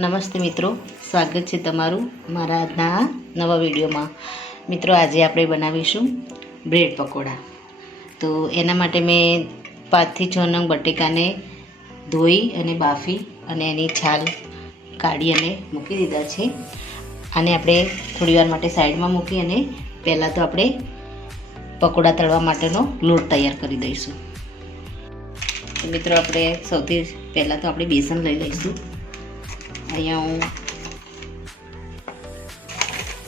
નમસ્તે મિત્રો, સ્વાગત છે તમારું મારા આજના નવા વિડીયોમાં. મિત્રો, આજે આપણે બનાવીશું બ્રેડ પકોડા. તો એના માટે મેં 5 થી 6 નંગ બટેકાને ધોઈ અને બાફી અને એની છાલ કાઢી અને મૂકી દીધા છે. આને આપણે થોડી વાર માટે સાઈડમાં મૂકી અને પહેલાં તો આપણે પકોડા તળવા માટેનો લોટ તૈયાર કરી દઈશું. મિત્રો, આપણે સૌથી પહેલાં તો આપણે બેસન લઈ લઈશું. અહીંયા હું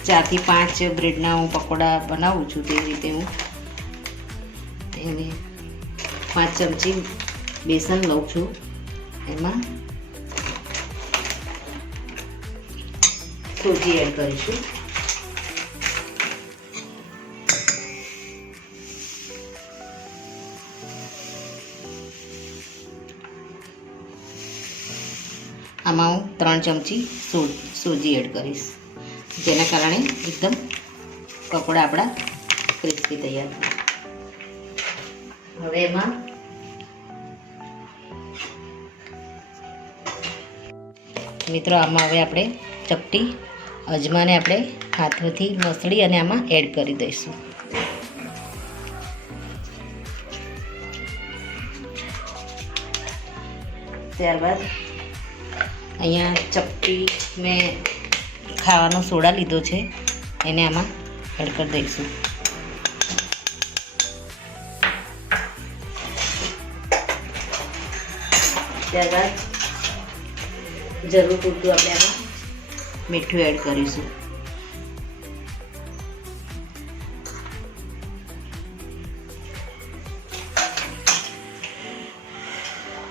4 થી 5 બ્રેડના હું પકોડા બનાવું છું. તેવી રીતે હું એને 5 ચમચી બેસન લઉં છું. એમાં સૂજી એડ કરીશું. આમાં હું 3 ચમચી સૂજી એડ કરીશ, જેના કારણે એકદમ પકોડા આપણા ક્રિસ્પી તૈયાર થાય. હવે એમાં મિત્રો હવે આપણે ચપટી અજમાને આપણે હાથથી મસળી અને આમાં એડ કરી દઈશું. ત્યારબાદ અહીંયા ચપટી મેં ખાવાનો સોડા લીધો છે, એને આમાં એડ કરી દઈશું. ત્યારબાદ જરૂર પૂરતું આપણે આમાં મીઠું એડ કરીશું.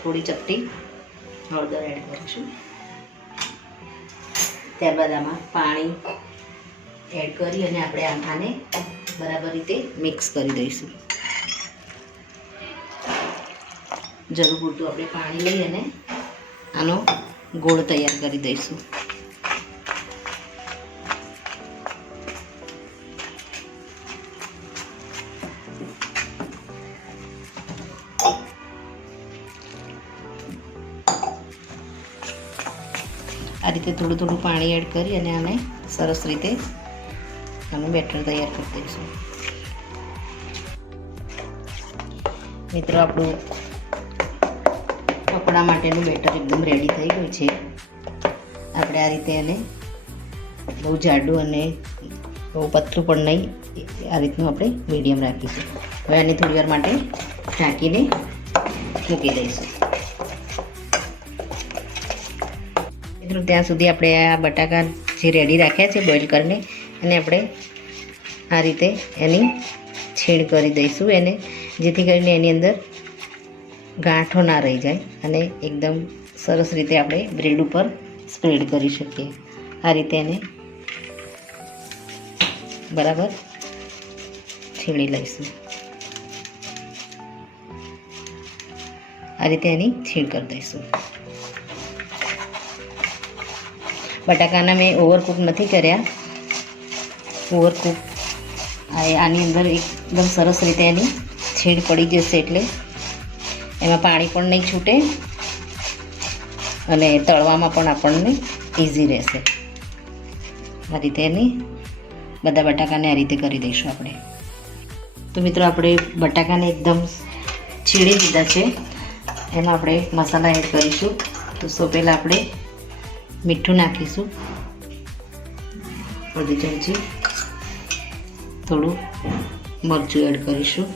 થોડી ચપટી હળદર એડ કરીશું. ત્યારબાદ આમાં પાણી એડ કરી અને આપણે આને બરાબર રીતે મિક્સ કરી દઈશું. જરૂર પૂરતું આપણે પાણી લઈ અને આનો ગોળ તૈયાર કરી દઈશું. આ રીતે થોડું થોડું પાણી એડ કરી અને આને સરસ રીતે આનું બેટર તૈયાર કરી દઈશું. મિત્રો, આપણું પકોડા માટેનું બેટર એકદમ રેડી થઈ ગયું છે. આપણે આ રીતે એને બહુ જાડું અને બહુ પતલું પણ નહીં, આ રીતનું આપણે મીડિયમ રાખીશું. હવે આને થોડી વાર માટે ઢાંકીને મૂકી દઈશું. મિત્રો, ત્યાં સુધી આપણે આ બટાકા જે રેડી રાખ્યા છે બોઇલ કરીને, અને આપણે આ રીતે એની છીણ કરી દઈશું એને, જેથી કરીને એની અંદર ગાંઠો ના રહી જાય અને એકદમ સરસ રીતે આપણે બ્રેડ ઉપર સ્પ્રેડ કરી શકીએ. આ રીતે એને બરાબર છીણી લઈશું. આ રીતે એની છીણ કરી દઈશું. બટાકાના મેં ઓવરકુક નથી કર્યા. ઓવરકુક આની અંદર એકદમ સરસ રીતે એની છીણ પડી જશે, એટલે એમાં પાણી પણ નહીં છૂટે અને તળવામાં પણ આપણને ઇઝી રહેશે. આ રીતે એની બધા બટાકાને આ રીતે કરી દઈશું આપણે. તો મિત્રો, આપણે બટાકાને એકદમ છીણી લીધા છે. એમાં આપણે મસાલા એડ કરીશું. તો સૌ પહેલાં આપણે મીઠું નાખીશું, અડધી ચમચી. થોડું મરચું એડ કરીશું,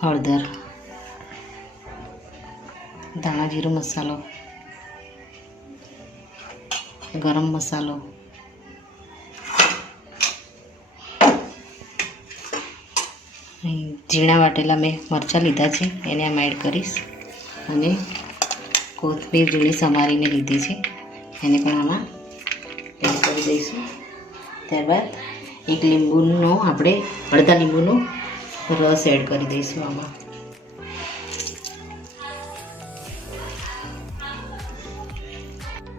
હળદર, ધાણા જીરું મસાલો, ગરમ મસાલો, ઝીણા વાટેલા મેં મરચાં લીધા છે, એને આમાં એડ કરીશ. અને કોથમીર ઝીણી સમારીને લીધી છે, એને પણ આમાં એડ કરી દઈશું. ત્યારબાદ એક લીંબુનો આપણે અડધા લીંબુનો રસ એડ કરી દઈશું આમાં.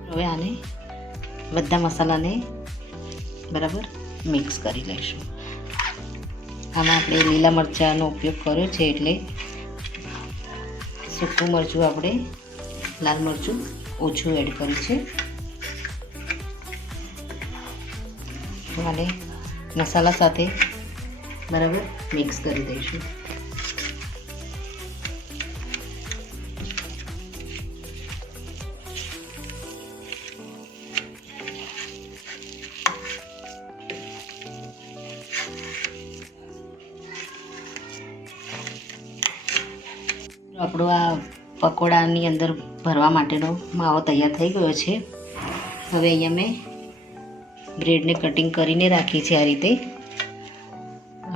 હવે આને બધા મસાલાને બરાબર મિક્સ કરી લઈશું. આમાં આપણે લીલા મરચાંનો ઉપયોગ કર્યો છે, એટલે સૂકું મરચું આપણે લાલ મરચું ઓછું એડ કર્યું છે અને મસાલા સાથે બરાબર મિક્સ કરી દઈશું. આપણો આ પકોડાની અંદર ભરવા માટેનો માવો તૈયાર થઈ ગયો છે. હવે અહીંયા મેં બ્રેડને કટિંગ કરીને રાખી છે આ રીતે.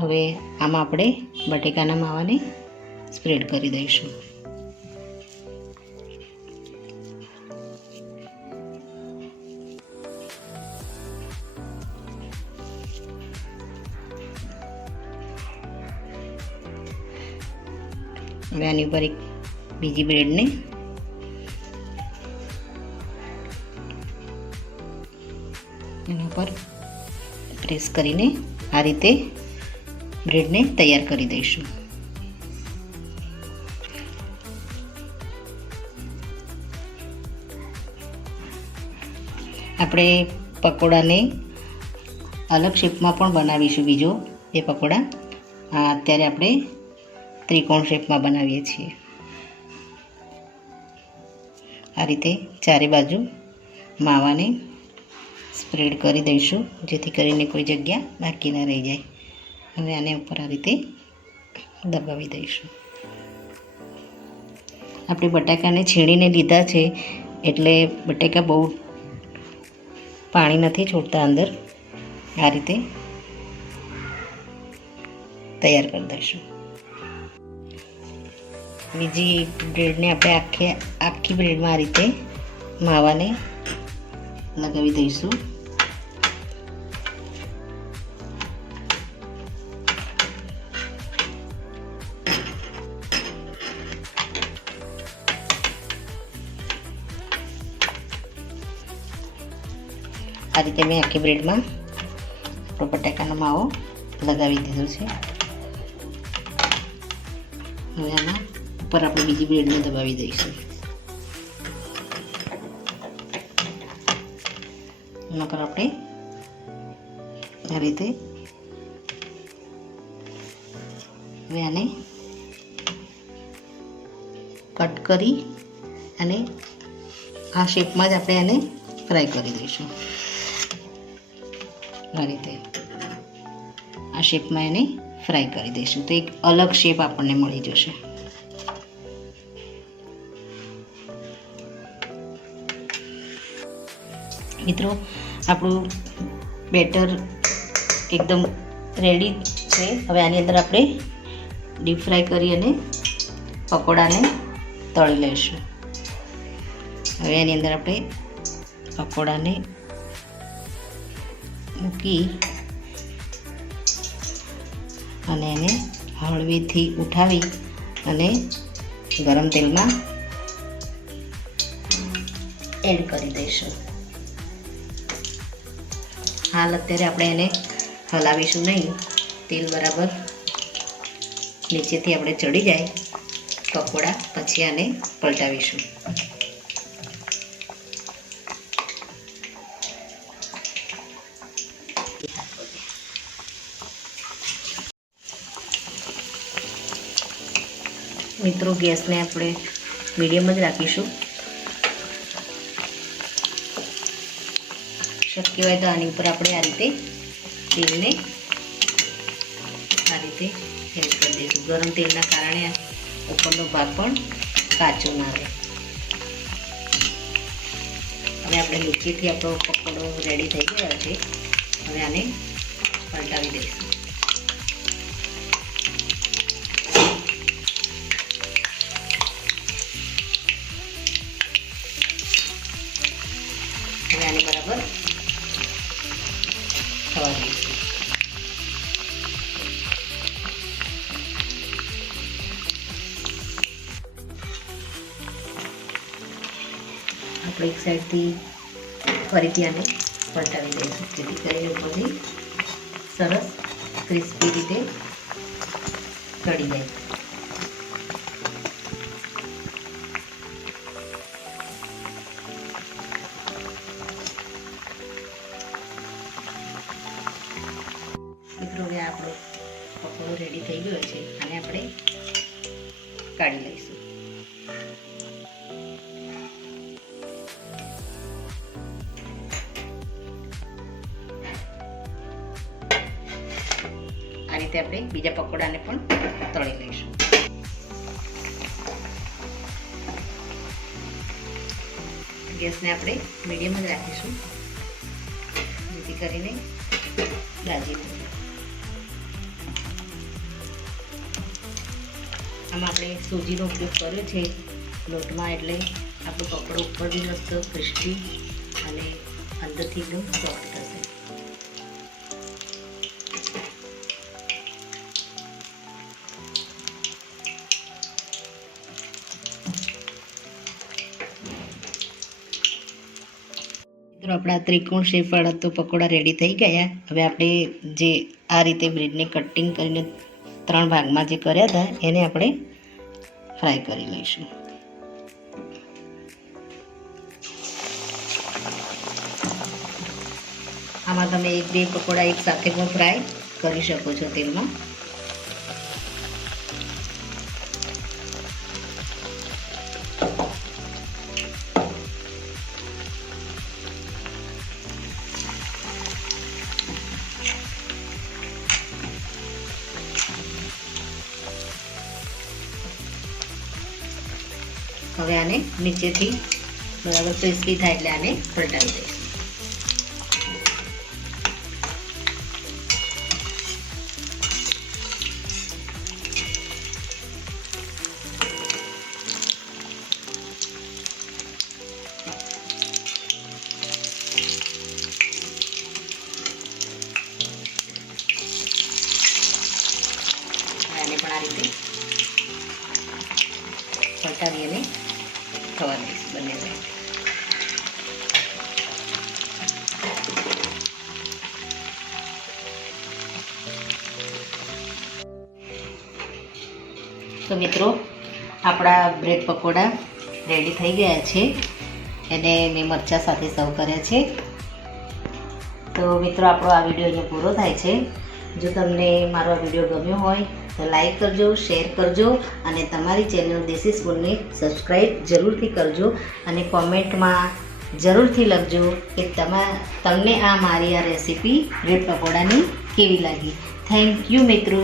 હવે આમાં આપણે બટેકાના માવાને સ્પ્રેડ કરી દઈશું. હવે આની ઉપર એક બીજી બ્રેડને એના ઉપર પ્રેસ કરીને આ રીતે બ્રેડને તૈયાર કરી દઈશું. આપણે પકોડાને અલગ શેપમાં પણ બનાવીશું. બીજો એ પકોડા અત્યારે આપણે ત્રિકોણ શેપમાં બનાવીએ છીએ. આ રીતે ચારે બાજુ માવાને સ્પ્રેડ કરી દઈશું જેથી કરીને કોઈ જગ્યા બાકી ન રહી જાય. હવે આને ઉપર આ રીતે દબાવી દઈશું. આપણે બટાકાને છીણીને લીધા છે એટલે બટાકા બહુ પાણી નથી છોડતા અંદર. આ રીતે તૈયાર કરી દઈશું. બીજી બ્રેડને આપણે આખી બ્રેડમાં આ રીતે માવાને લગાવી દઈશું. આ રીતે મેં આખી બ્રેડમાં આપણો બટાકાનો માવો લગાવી દીધો છે. હવે આના ઉપર આપણે બીજી બ્રેડને દબાવી દઈશું. એના પર આપણે આ રીતે હવે આને કટ કરી અને આ શેપમાં જ આપણે આને ફ્રાય કરી દઈશું. આ રીતે આ શેપમાં એને ફ્રાય કરી દઈશું તો એક અલગ શેપ આપણને મળી જશે. મિત્રો આપણું બેટર એકદમ રેડી છે. હવે આની અંદર આપણે ડીપ ફ્રાય કરી અને પકોડાને તળી લઈશું. હવે આની અંદર આપણે પકોડાને મૂકી અને એને હળવેથી ઉઠાવી અને ગરમ તેલમાં એડ કરી દઈશું. હાલ અત્યારે આપણે એને હલાવીશું નહીં. તેલ બરાબર નીચેથી આપણે ચડી જાય પકોડા પછી આને પલટાવીશું. મિત્રો ગેસને આપણે મીડિયમ જ રાખીશું. શક્ય હોય તો આની ઉપર આપણે આ રીતે તેલને આ રીતે એડ કરી દઈશું. ગરમ તેલના કારણે ઉપરનો ભાગ પણ કાચો ના રહે. હવે આપણે નીચેથી આપણો પકોડો રેડી થઈ ગયો છે. હવે આને પલટાવી દઈશું. હવે આને બરાબર થવા દઈશું. આપણે એક સાઈડથી ફરીથી આને પલટાવી દઈશું જેથી કરીને ઉપરથી સરસ ક્રિસ્પી રીતે તળી જાય. કાઢી લઈશું. આ રીતે આપણે બીજા પકોડાને પણ તળી લઈશું. ગેસને આપણે મીડિયમ જ રાખીશું જેથી કરીને દાજી નહીં. આમાં આપણે સૂજીનો ઉપયોગ કર્યો છે લોટમાં, એટલે આપણો પકોડો ઉપર બી મસ્ત ક્રિસ્પી અને અંદરથી એકદમ સોફ્ટ થશે. મિત્રો આપણા ત્રિકોણ શેપવાળા તો પકોડા રેડી થઈ ગયા. હવે આપણે જે આ રીતે બ્રેડને કટિંગ કરીને 3 ભાગમાં જે કર્યા હતા એને આપણે ફ્રાય કરી લઈશું. આમાં તમે 1-2 પકોડા એક સાથે પણ ફ્રાય કરી શકો છો તેલમાં. હવે આને નીચેથી બરાબર ક્રિસ્પી થાય એટલે આને પલટાવી દઈશું. આને પણ આ રીતે પલટાવી અને થવા દઈશ બંને સાઈડ. તો મિત્રો આપણા બ્રેડ પકોડા રેડી થઈ ગયા છે. એને મેં મરચાં સાથે સર્વ કર્યા છે. તો મિત્રો આપણો આ વિડીયો અહીંયા પૂરો થાય છે. જો તમને મારો આ વિડીયો ગમ્યો હોય તો લાઈક કરજો, શેર કરજો અને તમારી ચેનલ દેશી સ્પૂનને સબસ્ક્રાઈબ જરૂરથી કરજો અને કોમેન્ટમાં જરૂરથી લખજો કે તમને આ મારી આ રેસીપી બ્રેડ પકોડાની કેવી લાગી. થેન્ક યુ મિત્રો.